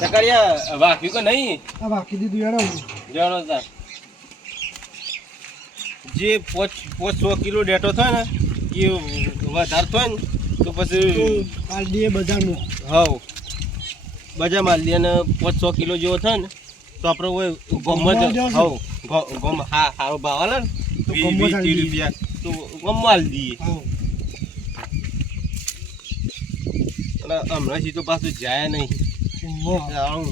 ચકરિયા વાક્યું કે નહીં? આ બાકી દીધું યાર જાણો તાર જે 500 કિલો ડેટો થાય ને એ વધારે થાય ને તો પછી આ દે બજારમાં હાવ બજાર માલ લે ને 500 કિલો જેવો થાય ને તો આપણે હોય ગોમમાં જ હાવ ગોમ હા સારો ભાવ આલે ને તો 20 ગોમમાં જ 30 રૂપિયા તો ગોમમાં દઈએ. અને હમણાં તો પાછું જાય નહીં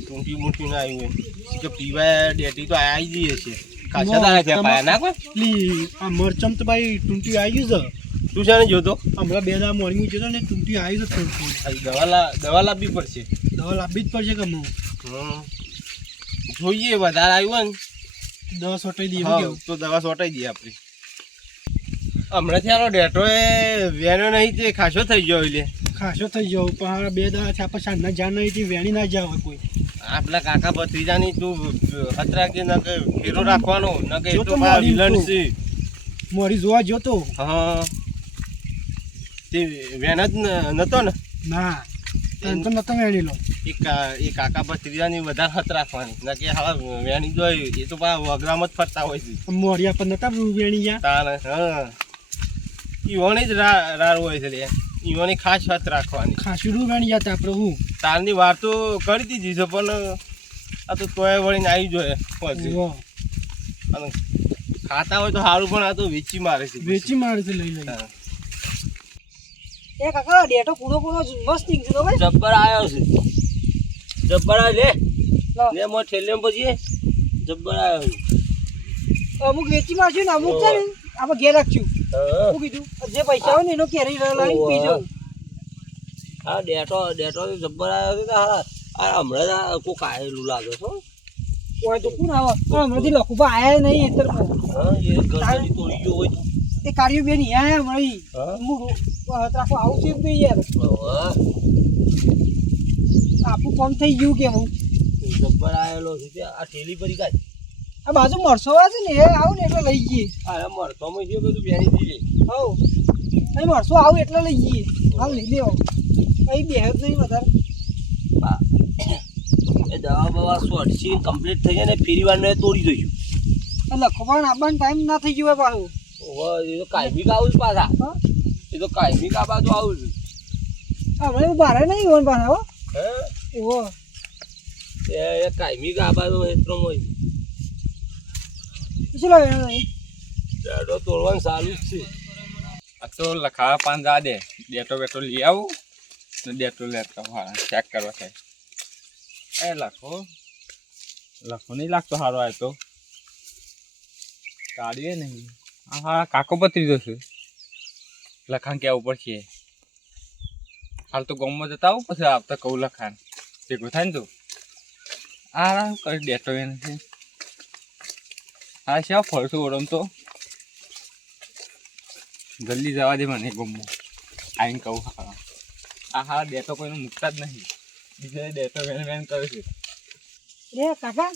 ટૂંકી મૂઠી ના આવ્યું હોય તો પીવા ડેટી તો આવી જઈએ છે કાચા તારા ત્યાં પાયા ના કોઈ આ મરચમ તો ભાઈ 20 આવી ગયું છે. તું છે ને જોતો હમણાં 2 દાડા મોર્નિંગ જોતો ને 20 આવી છે. દવા લાવવી પડશે. દવા લાવવી જ પડશે કે જોઈએ વધારે આવ્યું ને દવા સોટાઈ દઈએ તો દવા સોટાઈ દઈએ આપણે. હમણાંથી આનો ડેટો એ વેનો નહીં તે ખાસો થઈ ગયો એટલે ખાસો થઈ જાવ પણ 2 દાડા છાપા સાંજના જા નહીં વેણી ના જાવ કોઈ આપણા કાકા ભત્રીજાની તું હતરા કે ન કે ફેરો રાખવાનો ન કે તો વિલન છે મોરી જોવા જોતો. હા તે વેન જ નતો ને ના તો નતો વેણી લો એ કાકા ભત્રીજાની વધારે હત રાખવાની ન કે હવે વેણી જોઈ એ તો વગરામ જ ફરતા હોય છે મોરિયા પર નતા વેણી ગયા તાને. હા ઈવોની જ રાર હોય છે લે ઈવોની ખાસ હત રાખવાની. ખાસું વેણી જતા આપણે હું તારની વાર તો કરી દીધી છે પણ આ તો તોય વળીને આવી જોઈએ પછી અને ખાતા હોય તો સારું પણ આ તો વેચી મારે છે લઈ લઈ. એ કાકા ડેટો પૂરો મસ્ત નીકળ્યો ભાઈ. જબ્બર આવ્યો છે જબ્બર આવ્યો લે મો ઠેલે પછી જબ્બર આવ્યો છે. અમુક વેચી મારશું ને અમુક છે ને આપણે ઘેર રાખશું. શું કીધું જે પૈસા હોય ને એનો કેરી લાવીને પીજો. હા ડેટો જબ્બર આવ્યો છે હા આ હમણાં કોક આવેલું લાગે છો હોય તો કોણ આવે હમણાંથી લખુભા આયા નહીં એટલે હા એ ગરજની તોડી ગયો હોય તે કાર્યો બેન આયા મળી રાખો આવું છે તો યાર આપણું કામ થઈ ગયું કે હું જબ્બર આવેલો છે આ ઠેલી પરી કાઢ. આ બાજુ મરસો છે ને એ આવું ને એટલે લઈ જઈએ. હા મરસોમાં જે બધું બેણી દઈએ હવ અહીં મરસો આવું એટલે લઈ જઈએ. હાલ લઈ લેવો અહીં બે જ નહીં વધારે. એ દવા બવા સોટસી કમ્પ્લીટ થઈ જાય ને ફેરી વાર તોડી દઈશું. લખવા આપવાનો ટાઈમ ના થઈ ગયો પાછું. એ તો કાયમી આવું જ પાછા એ તો કાયમી કા બાજુ આવું છું આપણે બારે નહીં હોય પાછા હો ઓહો એ કાયમી કા બાજુ એટલો હોય શું લાગે નહીં ડેટો તોડવાનું ચાલુ જ છે. આ તો લખાવા પાન જા દે ડેટો બેટો લઈ આવું ને ડેટો લેતો હા ચેક કરવા થાય. એ લખો નહીં લાગતો સારો આવે તો કાઢીએ નહીં. હા કાકો પતરી જશે લખાણ કેવું પડશે. હાલ તો ગામમાં જતા આવું પછી આવતા કહું લખાણ ભેગું થાય ને તો આ કરી ડેટો એને છે. હા શા ફરશું ઓરમ તો જલ્દી જવા દે મને ગામમાં આવીને કહું. હા ડેટો કોઈને મૂકતા જ નહીં બીજા ડેટો વેન કરે છે. રે કાકા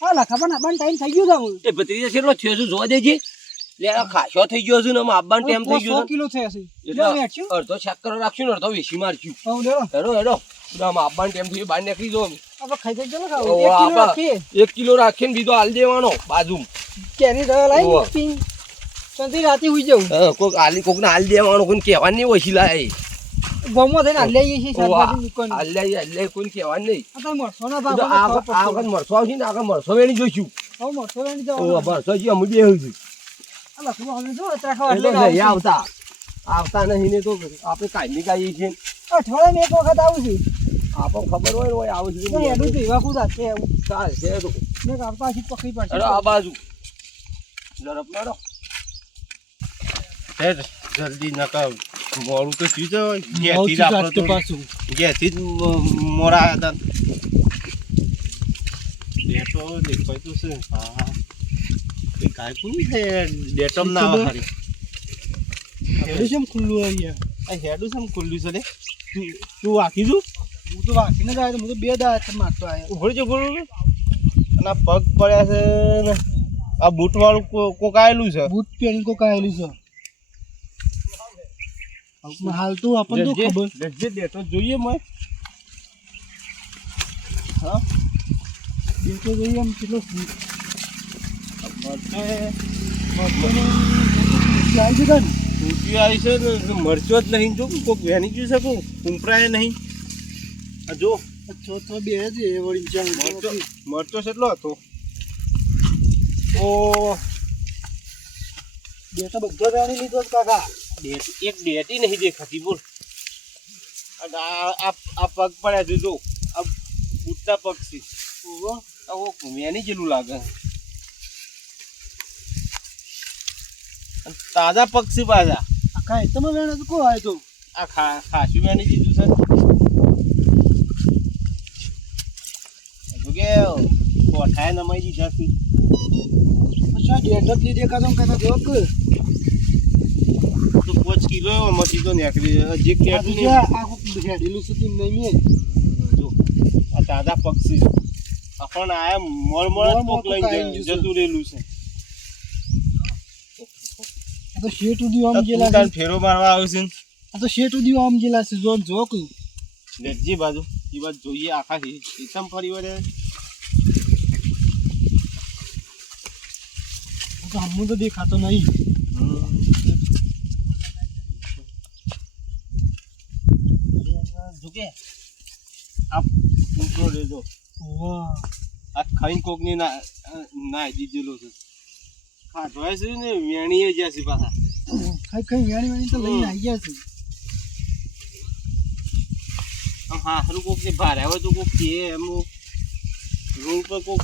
હા લખાવાનો આપવાનો ટાઈમ થઈ ગયો છે. એ ભત્રીજા કેટલો થયો છે જોવા દેજે લે ખાસો થઈ ગયો છે ને આપવાનો ટાઈમ થઈ ગયો 100 કિલો થયા છે. અડધો ચેક કરો રાખશું ને અડધો વેચી મારશું. હેડો હેડો આપવાનો ટાઈમ થઈ બહાર નીકળી જો આપણે ખાઈ જજો ને ખાવ 1 કિલો રાખીને બીજો હાલ દેવાનો બાજુ કેરી દવા લાવી પી સંતી રાતે હુઈ જાવ. કોક આલી કોક ને હાલ દેવાનો કોઈ કહેવાનું નહીં ઓછી લાય ગમો થઈને હાલ લઈએ છીએ શાકભાજી દુકાન હાલ લે કોઈ કહેવાનું નહીં. આ મરસો ના આ ભાવ વખત મરસો આવશે ને આગળ મરસો વેણી જોઈશું. હવે મરસો લઈને જાવ. મરસો જી અમે બેહું છું લખવા હવે જો ત્રાખવા આવતા નહીં ને તો આપણે કાયમી ગાઈએ છીએ અઠવાડિયામાં એક વખત આવું છું. આપણને ખબર હોય આવું છું હેડું છું એવા ખુદા છે એવું ચાલશે તો મેં આવતા પછી પકડી પડશે. આ બાજુ ઝડપ મારો જલ્દી નકર મોડું તો થયું છે ઘેરથી જ મોડા હતા ડેટો દેખાય તો છે. હા કાંઈ કોની છે ડેટમ ના આવે ખરી હેડું છે ખુલ્લું અહીંયા આ હેડું છે ખુલ્લું છે લે તું વાંકી છું હું તો વાંકીને જ આવ્યો હું તો 2 દાડા મારતો આવ્યો. ઉભો છે બોલું અને આ પગ પડ્યા છે ને આ બૂટ વાળું કોક આવેલું છે બૂટ પહેરીને કોક આવેલું છે. હાલ તો આપણને તો ખબર જે ડેટો જોઈએ મેં હા ડેટો જોઈએ આમ કેટલો મરચો આવી જતા ને તૂટી આવી છે ને મરચો જ નહીં જો કોઈક વેની જોઈ શકું ઉંપરાય નહીં આ જો તો બે જ એ વળી મરચો કેટલો હતો ઓ ડેટો બધો વેણી લીધો છે કાકા એક ડેટી નહીં દેખાતી બોલ આ પગ પડ્યા છે જો આ બુટ્ટા પગ છે વેની જેટલું લાગે તાજા પગ છે પાછા આખા તમે વેણે તો કોઈ આવ્યો તો આ ખાસું વેની દીધું છે હજુ કે કોઠાએ નમાઈ દીધા છે અચ્છા ડેટો જ લીધે કાકા કાકા જો કે તો 5 કિલો મસી તો નીકળી જે કેટું ને આ હેડેલું છે તેમ નહીં મેં જો આ તાજા પગ છે આપણ આયા મોળ પોક લઈને જતું રહેલું છે આ તો શેટ ઉડી આમ જેલા છે તાન ફેરો મારવા આવશે ને આ તો શેટ ઉડી આમ જેલા છે જો જો કે લેજી બાજુ એ બાજુ જોઈએ આખા એકદમ ફરી વળે તો હમું તો દેખાતો નહીં જોકે આ પૂછો રેજો વાહ આ ખાઈને કોકની ના દીધેલો છે ખાધવાય છે ને વેણીએ જ્યાં છે પાછા કઈ વેણી તો લઈને આવી ગયા છે આમ હારું કોક ને ભારે આવે તો કોક કે એમ રોડ પર કોક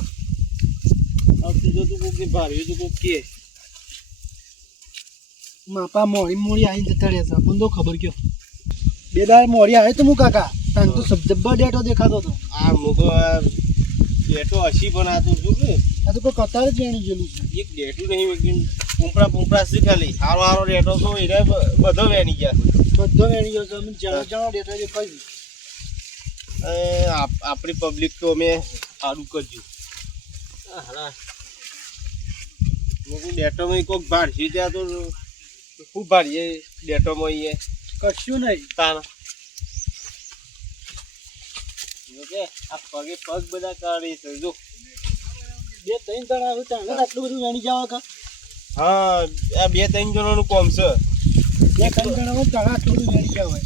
આવતું જતું કોક ને ભારે હોય તો કોક કે માપા મોડી આવીને જતા રહ્યા છે આપણને તો ખબર કયો બે દાળ મોડી આવે તો હું કાકા તાન તો જબ્બર ડેટો દેખાતો હતો આ મોકો બેઠો હસી બનાતું છું કે આ તો કોઈ કતાર જ વેણી ગયેલું છે એક ડેટું નહીં વેચીને પુંપરા છે ખાલી હારો ડેટો તો એને બધો વેણી ગયા બધો વેણી ગયો છે અમે જણા ડેટો દેખાય છે આપણી પબ્લિક તો અમે સારું કરજો હા ડેટોમાં કોઈક ભાડશે ત્યાં તો ખૂબ ભાડીએ ડેટોમાં અહીંયા કશું નહીં તાન જોકે આ પગે પગ બધા કાઢી છે જો બે ત્રણ જણા આવ્યું ત્યાં આટલું બધું વેણી જવા કા હા આ 2-3 જણાનું કોમ છે બે ત્રણ જણા હોય ત્યાં આટલું બધું વેણી ગયા હોય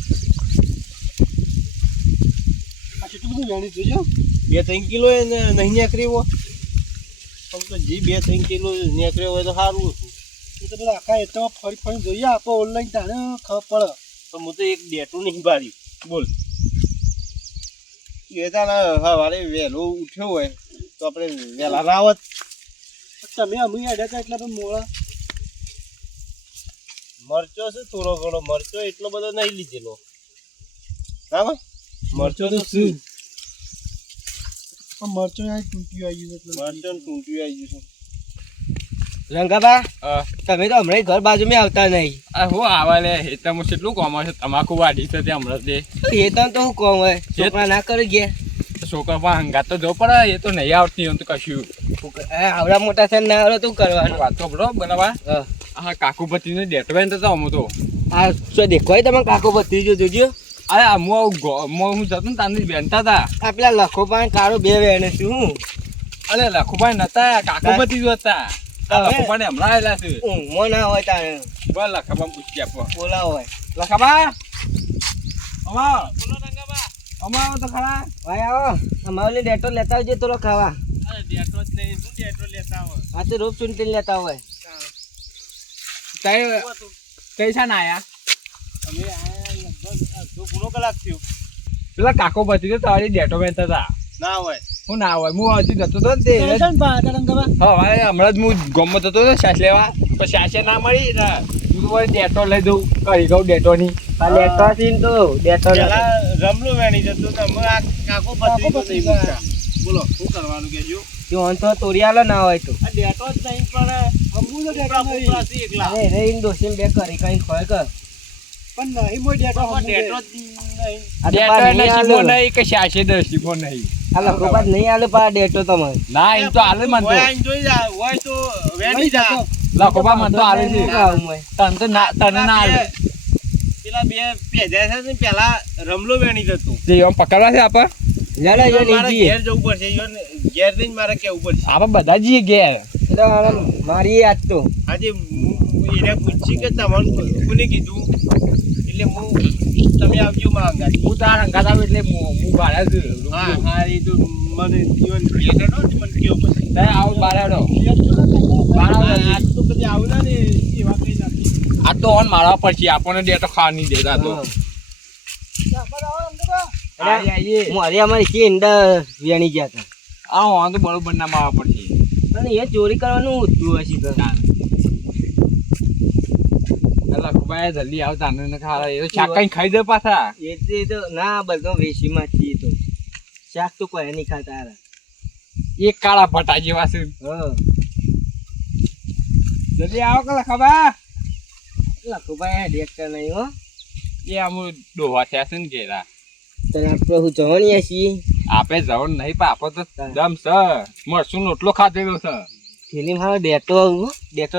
આ કેટલું બધું વેણી જોજો 2-3 કિલો એને નહીં નીકળ્યો આમ તો જે 2-3 કિલો નીકળ્યો હોય તો સારું હતું એ તો પેલા આખા એટલામાં ફરી ફરી જોઈએ આપણે ઓનલાઈન તાને ખબર પડે પણ હું તો એક ડેટું નહીં ભાડ્યું બોલ એ તારા સવારે વહેલો ઉઠ્યો હોય તો આપણે વહેલા ના આવત તમે અમે આડ્યા હતા એટલા પણ મોડા મરચો છે થોડો ઘણો મરચો એટલો બધો નહીં લીધેલો હા ભાઈ મરચો તો શું પણ મરચો આ તૂટ્યું આવી ગયું એટલે મરચો ને તૂટ્યું આવી ગયું રંગાબા તમે તો હમણાં ઘર બાજુ મેં આવતા નહીં આ હું આવા લે હેતમાં કેટલું કોમ છે તમાકુ વાડી છે તે હમણાં દે એ તો હું કહું હોય છોકરા ના કરી ગયા છોકરા પણ હંગાત તો જો પડે એ તો નહીં આવતી એમ તો કશું આવડા મોટા છે ના આવડે તું કરવાનું વાત તો બરો બનાવા હા કાકુ પતિને ડેટવેન તો અમુ તો આ શું દેખવાય તમે કાકો ભત્રીજો જોજો અરે હું જતો ને તારની બેનતા હતા આ પેલા લખો પણ કાળો બે વેણે શું અરે લખુભાઈ નતા કાકુ પતિજો હતા લખુભાઈ હમણાં આવેલા છે ઊંઘમાં ના હોય તારે બોલ લખાબા પૂછી આપો બોલા હોય લખાબા અમાર બોલો રંગાબા અમાર તો ખરા ભાઈ આવો અમારે ડેટો લેતા આવજો થોડો ખાવા અરે ડેટો જ નહીં શું ડેટો લેતા હોય આ તો રોપ ચૂંટી લેતા હોય કઈ છે ને આયા અમે આયા લગભગ અડધો પૂરો કલાક થયો પેલા કાકો પતિ તો તારી ડેટો વેચતા હતા ના હોય હું ના હોય હું હજી જતો હતો ને તે ટેન્શન પા રંગવા હવે હમણાં જ હું ગમત હતો ને શ્વાસ લેવા પણ શ્વાસે ના મળી ને હું તો ડેટો લઈ દઉં કરી દઉં ડેટોની આ લેતો હશે ને તો ડેટો પેલા રમલો વેણી જતો તો અમે આ કાકો પત્રી નહીં મૂકતા બોલો શું કરવાનું કેજો જો તો તોરિયાલો ના હોય તો આ ડેટો જ નહીં પણ અમુ તો પૂરા ડેટો પૂરા નહીં છે એકલા અરે રે ઇન દોસ્તી બે કરી કઈ ખોય કર પણ નહીં મોય ડેટો પણ ડેટો જ નહીં આ તો ડેટો પા નહીં નસીબો આલો. નહીં કે શ્વાસે નસીબો નહીં આ લખો પાસ નહીં આલે પા ડેટો તમારે ના એમ તો હાલે મન તો હોય આઈને જોઈ જા હોય તો વેણી જા લખોબા મન તો હાલે છે આવું હોય. તને તો ના તને ના હાલે પેલા બે પેજા છે ને પેલા રમલો વેણી જતો જે આમ પકડવા છે આપા લેડો યો મારે નીજી ઘેર જવું પડશે ઈવન ઘેર જઈને મારે કેવું પડશે આપણે બધા જઈએ ઘેર. મારી આજ તો આજે એને પૂછી કે તમારું કોને કીધું એટલે તમે આવજો માંગા હું તારા અંગાત આવું એટલે હું બહાર જ રહું. હા હા એ તો મને ઈવન ભેટ હતો ને મને કેવું પડશે તારે આવું બહાર આવડો. આજ તો કદી આવું ના ને એ વાત કઈ નથી આ તો ઓન મારવા પડશે, આપણને દે તો ખાવા નહીં દેતા તો. મારી અમારી છે ઈંડા વેણી ગયા હતા આ હોવા તો બરોબર ના મારવા પડશે. અને એ ચોરી કરવાનું હતું હશે તો એટલે ખુબાઈ જલ્દી આવ તાને ને ખાવા એ તો શાક કઈ ખાઈ દે પાછા. એટલે તો ના બધો વેશીમાં છીએ તો શાક તો કોઈ નહીં ખાતા હારા. એક કાળા ભટા જેવા છે. હા જલ્દી આવો કે ખબા. લખુભાઈ ડેક્ટર નહીં હો એ આમ ડોહા થયા છે ને ઘેરા. તો આપણે હું જવાણીયા છીએ આપે જવાનું નહીં પણ આપો તો દમ છે. મરસું રોટલો ખાધેલો છે. ફિલ્મ હારો ડેટો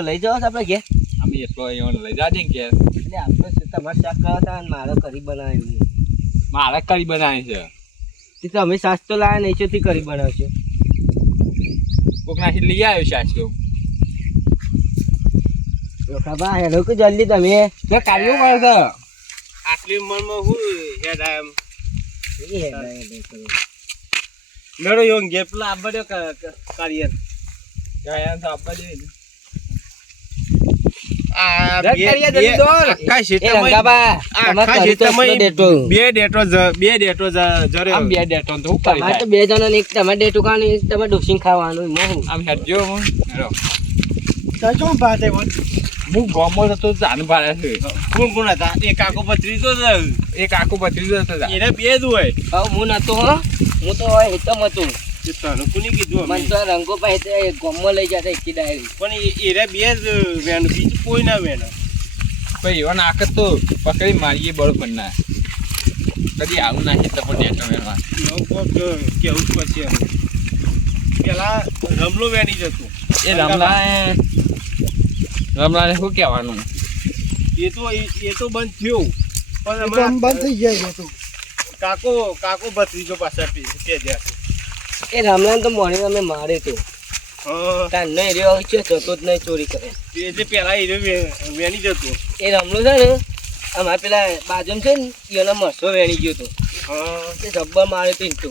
લઈ જાઓ છો આપણે ઘેર અમે એટલો અહીંયા લઈ જાજે ને ઘેર. એટલે આપણે તમારે શાક કરાવતા અને મારો કરી બનાવેલું મારે કરી બનાવી છે. તે તમે શાક તો લાયા નહીં ચોથી કરી બનાવશો કોક નાખી લઈ આવ્યો શાક તો. ખબર હેલો કે જલ્દી તમે કાર્યો કરે છે. આટલી ઉંમરમાં હું હેડ આમ એ હેડા નડો યો ગેપલા આબડ્યો કાર્યર ગાયા તો આપવા દે. આ રદ કરીએ જલ્દી દોડ. આખા એ ક્ષેત્રમાં રંગાબા આખા તમારે ક્ષેત્રમાં ડેટો બે ડેટો જરે આમ બે ડેટો તો હું કરી તમારે તો જાય. 2 જણા એક તમારે ડેટો ખાવાનું એક તમારે ડોસીને ખાવાનું એમાં હું આમ હેડજો હું. હેડો. તાર ચોમ પાતે બોલ હું ગામમાં જતો જાન ભાડે છે. કોણ કોણ હતા એક કાકો પત્રી તો એક આખું બત્રીસ હતો. એને બે જ હોય હવે હું નતો હો હું તો હવે હિતમ હતું તે તને કોને કીધું મને અમે તો રંગો પાસે ગોમમાં લઈ જતા એકી ડાયરી પણ એને બે જ વેણ બીજું કોઈ ના વેણ ભાઈ એવા નાક જ તો પકડી મારીએ બરોબર ના. કદી આવું નાખી તો પણ ડેટો વેણવા. કેવું જ પછી અમે પેલા રમલો વેણી જતું એ રમલાને શું કહેવાનું. એ તો બંધ થયું પણ તો આમ અમારા બંધ થઈ જાય છે તું કાકો ભત્રીજો પાછા તે જ્યાં એ રામલાલ તો મોર્નિંગ અમે મારે તો હા તાર નહીં રહ્યો છે જતો જ નહીં ચોરી કરે એ જે પેલા એ વેણી જતું એ રમલો છે ને અમારે પેલા બાજુમાં છે ને એનો મરસો વેણી ગયો તો હા એ જબ્બર મારે તો ઈંટો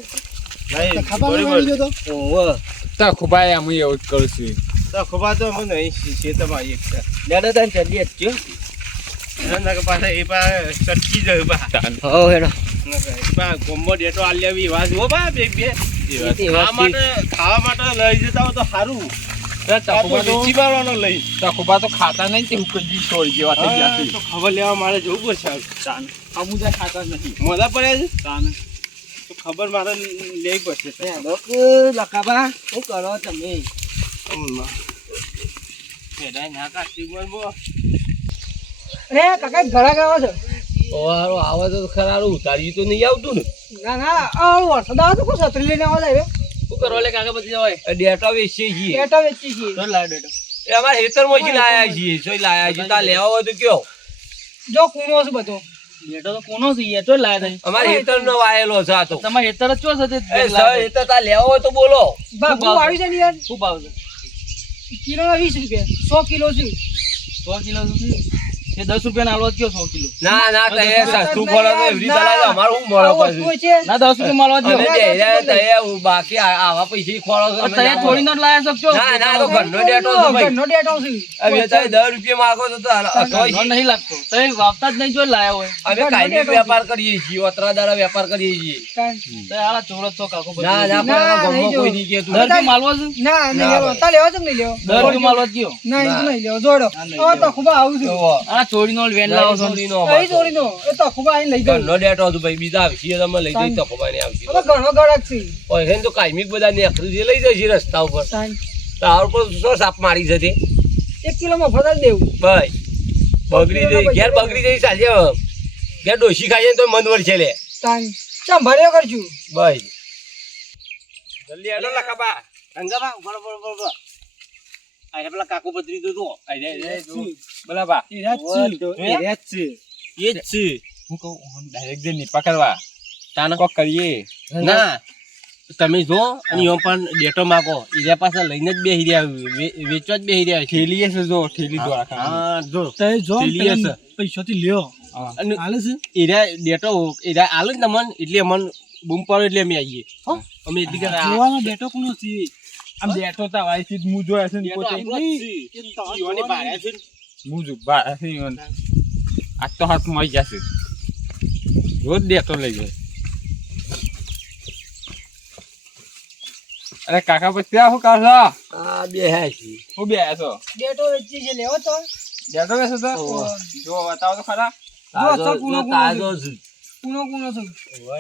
નહીં, ખબર બરોબર. મળી ગયો તો ઓહો તો ખુબાઈ આમ એવું જ કરું છું. તો ખબર તો અમે નહીં છે તમારી એક દાદા તાર જલ્દી હચ્યો પાછા એ પા ચટકી જાય પા હો હેડો કોમ્બો ડેટો આલ્યા વાત હો બા બે એ તો ખાવા માટે લઈ જતા હોય તો સારું વેચી મારવાનો લઈ ખુબા તો ખાતા નહીં તે કદી છોડી જેવા થઈ ગયા છે. તો ખબર લેવા મારે જવું પડશે અમુદા ખાતા નથી. મોડા પડ્યા છે તો ખબર મારે લેવી પડશે હેડો કે લખાબા શું કરો તમે અરે કાકા ઘડા ગાવા છે ઓવારો આવે તો ખરારું ઉતારી તો નહીં આવતું ને ના ના આ વરસાદ આવે તો કોઈ છત્રી લઈને આવા લાવે શું કરવા લે કાકા બધી જવાય ડેટા વેચીએ છીએ ડેટા વેચી છીએ તો લાવ ડેટા એ અમારે હેતરમાંથી લાયા છીએ સોય લાયા છીએ તા લેવા હોય તો કયો જો કૂણો છે બધો ડેટો તો કોનો છે એ તો લાયા થાય અમારે હેતરનો વાયેલો છે આ તો તમારે હેતર જ ચો છે એ સર હેતર તા લેવા હોય તો બોલો બાબુ આવી જાય ને યાર શું ભાવ છે કિલો ના 20 રૂપિયા 100 કિલો છે 100 કિલો એ 10 રૂપિયા આલવા કયો 100 કિલો ના ના તે સસ્તું પડે તો એવરી દલાલ અમાર હું મળો પાછું ના 10 રૂપિયા માલવા દો તે બાકી આવા પૈસા ખોળો છો તમે થોડી ન લાયા શકજો ના ના તો ઘરનો ડેટો છે ભાઈ ઘરનો ડેટો છે હવે તમે 10 રૂપિયા માંગો તો નહીં લાગતો તમે વાપતા જ નહીં જો લાયા હોય અમે કાયમી વેપાર કરીએ છીએ ઓતરા દાડા વેપાર કરીએ છીએ તો આલા ચોરત તો કાકો ના ના પણ ગમો કોઈ નહીં કેતું 10 રૂપિયા માલવા છે ના નહીં લેવો તા લેવા છે નહીં લેવો 10 રૂપિયા માલવા કયો ના એ નહીં લેવો જોડો આ તો ખૂબ આવું છે આ ચોરીનો વેન લાવો છો કઈ જોડીનો એ તો ખૂબ આઈને લઈ ગયો ઘરનો ડેટો હતો ભાઈ બીજા આવશે તમે લઈ જઈ તો ખબર નહીં આવશે હવે ઘણો ગળક છે પૈસા તો કાયમી બધા ને ખરીદી લઈ જાય છે રસ્તા ઉપર તાર પર શું સાપ મારી છે તે 1 કિલો માં ફરજ દેવું ભાઈ બગડી જઈ ઘેર બગડી જઈ ચાલશે ઘેર ડોશી ખાઈએ તો મનવર છે લે તાન ચમ ભર્યો કરજો ભાઈ જલ્દી આલો લખાબા રંગાબા બરોબર આ પેલા કાકો પત્રી તો બોલા બા એ જ છે હું કહું ડાયરેક્ટ જઈને પકડવા તાને કોક કરીએ ના તમે જો અને એમ પણ ડેટો માગો એના પાસે લઈને જ બેસી રહ્યા વેચવા જ બેસી રહ્યા છે. ઠેલી હશે જો ઠેલી જો આખા હા જો તે જો પેલી હશે. પૈસાથી લ્યો હા. અને હાલે છે એરા ડેટો એરા આલે ને તમને એટલે અમને બૂમ પાડો એટલે અમે આવીએ અમે એટલી કે જોવાનો ડેટો કોનો છે આમ બેઠો તા વાય સીધ મું જોયા છે ને પોતે ઈઓને બાળ્યા છે ને. મું જો બા આ તો હાથમાં આવી જશે રોજ દેતો લઈ જાય. અરે કાકા પછી ત્યાં શું કરશો? આ બે હે છે હું બે છો ડેટો વેચી છે લેવો તો દેતો બેસો તો જો બતાવો તો ખરા. તાજો પૂનો તાજો છે કોનો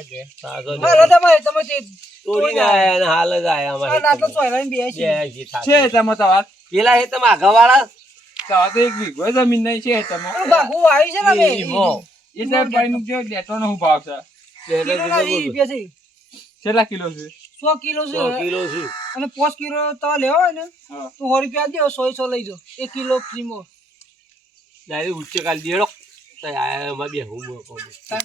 છે તાજો હાલો તમે તે તોડીને આયા ને હાલ જ આયા અમારે રાતો સોયરાને બે છે બે છે તાજો. છે તમે તો વાત પેલા હે તમે આગળવાળા તો એક વીઘો જમીન નહીં છે તમે બાગુ આવી છે ને બે ઈમો. એ સાહેબ ભાઈ નું જો દેતો નો શું ભાવ છે? કિલોના 20 રૂપિયા છે કેટલા કિલો છે? 100 કિલો 100 છે કિલો છે અને 5 કિલો તો લેવો હોય ને હા. તો 100 રૂપિયા દેવો 100 લઈ જાઓ 1 કિલો ફ્રીમાં ડાયરેક્ટ ઉચ્ચ કાલ દેડો તો આયા અમારે બે હું કહું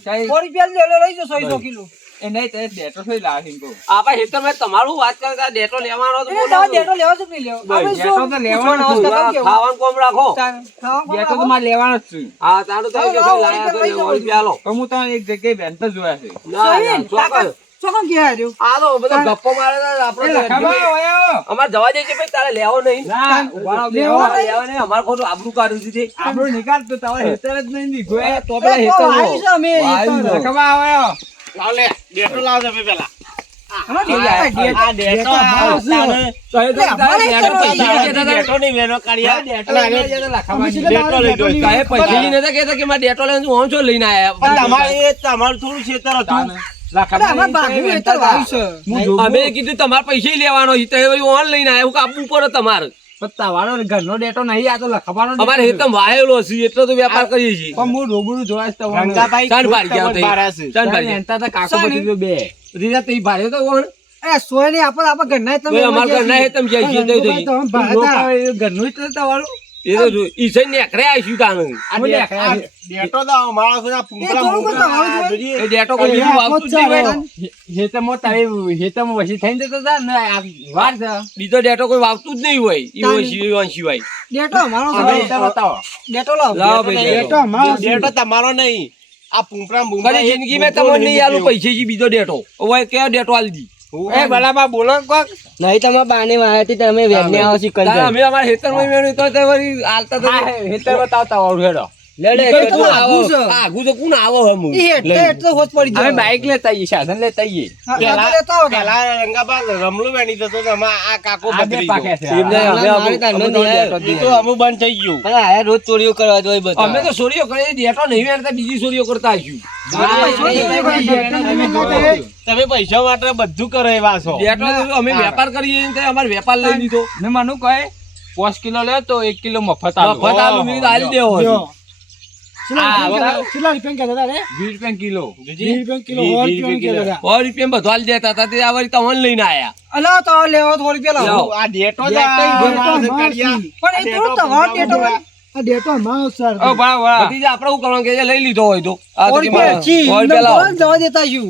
કઈ 100 રૂપિયા લઈ જાઓ 100 કિલો એ નહીં તે દેતો થઈ લાગે એમ કહું. આપા હેતર મેં તમારું વાત કરે કે ડેટો લેવાનો તો એટલે બોલો તમારે ડેટો લેવો છે કે નહીં લેવો ભાઈ, આપણે ડેટો શું તો લેવાનો જ પૂછવાનો છે. અવસ્થા કેવું? ખાવાનું કોમ રાખો ખાવા દેતો તો મારે લેવાનો જ છે. હા તારું તો કે લાવો, લાયા તો લઈ જાઓ. રૂપિયા લો પણ હું તો એક જગ્યાએ બેનતા જોયા છે. ના ના સહી, ચોક્કસ ચોકન કે હાર્યો આ તો બધો ગપ્પો મારે તો એ આપણે લખાવા આવ્યો. અમાર જવા દે છે ભાઈ તારે લેવો નહીં ના, ઉભા રહો, લેવો બેહો. નહીં. લેવા નહીં અમાર ખોટું આબરૂ કાઢ્યું છે આપણો નિકાલ તો તમારે હેતર જ નહીં દીધો એ. તો પેલા એ તો હેતર આવી છે અમે લખાવા આવ્યો. લાવ લે ડેટો લાવ તમે પેલા હા, ડેટો. આ ડેટો આ તારે તો એ તો એટલે અમારે તારે ચલો, ડેટો ઈ તારે ડેટો ની વેનો કાઢ્યા ડેટો લઈને જતા અમે લખાવાની. સીધા ડેટો લઈ ડેટો ગયો. લઈ કાંઈ પૈસા ઈ નતા કહેતા કે મારે ડેટો લઈને હું છો લઈને આયા તમારે એ તમારું થોડું ખેતર હતું એટલે અમારે બાગુ હેતર વાવ્યું છે. હું જોઉં. અમે કીધું તમારે પૈસા ઈ લેવાનો છે તો એ ઓન લઈને આયા હું આપવું પડે તમારે પણ તમારો ઘરનો ડેટો નહીં, આ તો લખવાનો જ અમારે નથી. હેતમ વાયેલો છે એટલે તો વેપાર કરીએ છીએ પણ હું રૂબરૂ જોયા છે તમારું. રંગાભાઈ ચાંદ ખુદ પાડી ગયા તમને હતા. બારા છે. ચાંદ તારે ભાઈ એનતા તો કાકો શાને? બધી બે રીના તો ઈ ભાડે તો કોણ એ સોય નહીં આપણે ઘરના તો અમારે ઘરના હેતમ જાય છે તો જઈએ. ઘરનું જ તો તમારું. એ તો ઈ છે ને એકરે આવીશું તાને આ ડેટો તો અમારો છે, આ પૂંપરા થોડું મૂંગા બધું આ આવડું જોઈએ. એ ડેટો કોઈ બીજું વાવતું જ નહીં હોય. હેતમાં તારી હેતમાં વસી થઈને જતો હતા ને આ વાર છે. બીજો ડેટો કોઈ વાવતું જ નહીં હોય ઈ સિવાય ડેટો અમારો હવે છે. હેતર બતાવો. ડેટો લાવો. લાવો ભાઈ ડેટો ડેટો. અમારો છે. ડેટો તમારો નહીં, આ પૂંપરા મૂંગા ખરી જિંદગી મેં તમને નહીં આલું પૈસે છે બીજો ડેટો હવે કયો ડેટો આલી દી એ બલાબા બોલો કોક. નહીં તમારા બાને વાયાથી તમે વેદને આવો શીખલ તારે અમે અમારા હેતરમાં મેળવ્યું તો તે વળી આલતા તો આ હેતર બતાવતા વાળું હેડો. લડે ઈ તો કોણ આઘું આવો? છે. આઘું તો કોણ આવો હમું? ઈ હેઠે હોશ પડી અમે જાય. બાઈક લેતા આવીએ, સાધન લેતા આવીએ. હા, પેલા આપણે લેતા આવો. પેલા રંગાબા રમલું વેણી જતો તો આમાં આ કાકો આ બે બગડી પાકે ગયો. છે. એમ નહીં, અમે મારે તારનો અમે તો નહીં ડેટો એ તો અમુક બંધ થઈ ગયું. પણ આયા રોજ ચોરીઓ કરવા જોઈએ બધા અમે તો ચોરીઓ કરીએ ડેટો નહીં વેણતા બીજી ચોરીઓ કરતા આવીશું તમે પૈસા માટે બધું કરો એવા છો. ડેટો તો અમે વેપાર કરીએ ને તે અમારે વેપાર લઈ લીધો ને માનું કહે 5 કિલો લે તો 1 કિલો મફત આલો. મફત આલુ મેં કીધું આલી દેવો જો. છે. કેટલા રૂપિયા કહેતા હતા રે? 20 રૂપિયા કિલો. 20 રૂપિયા કિલો, 100 રૂપિયા કહેતા હતા. 100 રૂપિયા બધું આલી દેતા હતા તે આ વળી તમને લઈને આયા અલા, તો લેવો તો 100 રૂપિયા લાવો. લાવો. આ ડેટો જ ડેટો આ ડેટો માણસે અમારો કાઢ્યા. છે. પણ એ થોડું તમારો ડેટો હોય. આ ડેટો અમારો છે. ઓ ભણા ભણા. ભતીજા આપણે શું કરવાનું કે જે લઈ લીધો હોય તો આ તો 100 કે રૂપિયા છી. 100 રૂપિયા લાવો. નંબર જવા દેતા છું.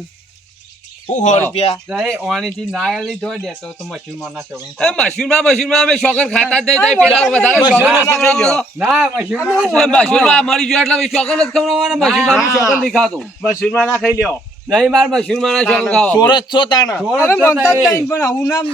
હું 100 રૂપિયા. તારે ઓણીથી ના લીધો હોય દેતો તો મશીનમાં ના શોખન એ મશરૂમમાં અમે શોખન ખાતા જ નહીં પેલા વધારે શોખન જ ખાઈ લ્યો. ના મશીનમાં એ મશરૂમમાં મરી ગયો એટલે શોખન જ ખવડાવવાના મશરૂમમાં શોખન નહીં ખાતું મશરૂમમાં ના ખાઈ લ્યો. નહીં મારે મશરૂમમાં ના શોખન ખાવા સોરસ છો તાણા. અમે મનતા જ નહીં, પણ આવું નામ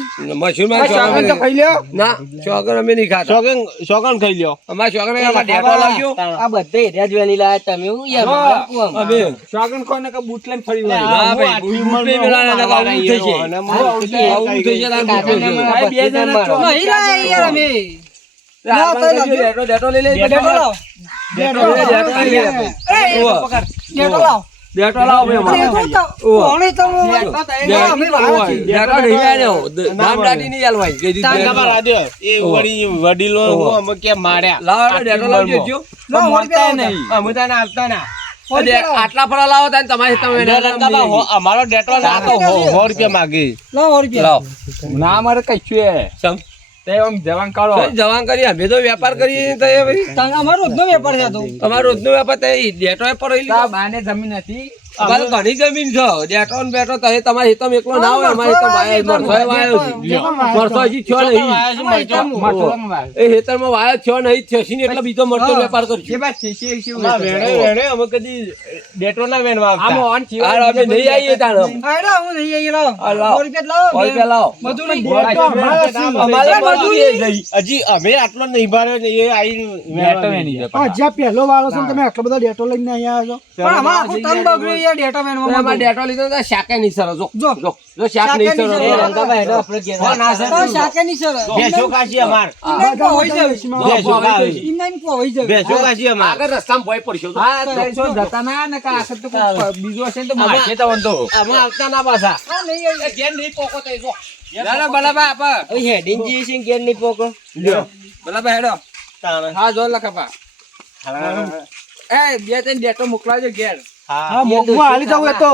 મશરૂમમાં શોખન તો ખાઈ લ્યો. ના શોખન અમે નહીં ખાતા શોગન ખાઈ લ્યો. અમારે શોખન અમારે ડેટો લાગ્યો આ બધે એરિયા જ વેલી લાયા તમે હું યાર હા. મારા કુવામાં. અમે શોખન કોને કે બૂટ લઈને ફરી વળી. ના હું ભાઈ, આટલી બૂટ ઉંમરનો પેલા ના હું આવું થઈ છે. અને હું આવું થઈ આવું થઈ છે તાર બૂટ કાકાને થઈ છે. મારા ભાઈ, બે ભત્રીજાને જણા મારો. છો. નહીં લાયા યાર અમે. આ ના, તો લાવજો. ડેટો લઈ લે ડેટો લાવો. ડેટો લઈ લે, ડેટો લઈ લે. એ, ઓવા. ડેટો લાવો. ડેટો લાવો ભાઈ અમારે. ડેટો તો ઓવા. કોણે તો ડેટો અમે લાવ્યા છીએ. ડેટો નહીં આલ્યો. દામ દાટી નહીં આલવાય. કે દીધું રંગાબા ડેટો. રાધ્યો. એ વળી વડીલો હું અમે કેમ માર્યા. લાવો એટલે ડેટો લાવજો જો. ના, 100 રૂપિયા મળતા લાવો. નહીં. અમે તને આપતા ના. આટલા ફળા લાવો તાન તમારે તમે એટલે રંગાબા અમારો ડેટો ના તો 100 રૂપિયા માગે. લાવો 100 રૂપિયા. લાવો. ના અમારે કશું એ સમ. તે આમ જવાન કાઢો. તો જવાન કરીએ અમે તો વેપાર કરીએ તો એ ભાઈ તાન અમારો રોજનો વેપાર છે આ તો. અમારો રોજનો વેપાર તો એ ડેટો એ પર તા બાને જમીન હતી અમારે ઘણી જમીન છે ડેટો ને બેટો તો એ તમારે હેતમ એકલો ના હોય અમારે તો મરસોય વાયો છે મરસો હજી થયો નહીં એ હેતરમાં વાયો થયો નહીં થશે ને એટલે બીજો મરચો વેપાર કરશું અમે કદી ડેટો ના વેણવા આવતા. હાલ અમે નહીં આવીએ તાણ આયડા હું નહીં આઈ લાવો હાલ લાવો. 100 રૂપિયા લાવો રૂપિયા લાવો મજૂરી ડેટો અમારા સિંહ. અમારે મજૂરી એ જઈ હજી અમે આટલો નહીં ભર્યો ને એ આઈ ડેટો વેની છે હા જ્યાં પહેલો વાળો છે ને તમે આટલો બધો ડેટો લઈને અહીંયા આવ્યા છો પણ અમાર આખું તન બગડ્યું યાર ડેટો વેણવામાં. અમારે ડેટો લીધો તો શાકે નહીં સર જો જો. જો શાક નહીં શાકે નહીં સર સર. રંગાભાઈ હેડો આપણે ઘેર. હો, ના સર. તો શાકે નહીં સર બેસો કાશી અમાર ઇન્નાઈ કોઈ હોય છે બેસો કાશી ઇન્નાઈ કોઈ હોય છે બેસો કાશી અમાર આગળ રસ્તામાં ભોય પડશો હા તો જતા ના ને કા આખર તો બીજો હશે ને તો મારશે તો વંતો અમે આવતા ના પાછા હા નહીં આઈ. ઘેર નહીં પોકો તો જો ના બલાબા આપા હવે હેડીને જઈએ છીએ ને ઘેર નહીં પોકો. બલાબા હેડો તાણે. હા જો લખપા હા. એ બે ત્રણ ડેટો મોકલાવજો ઘેર હા મોકવા હાલી જવું એ તો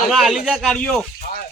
અમે આલી જા કાર્યો હા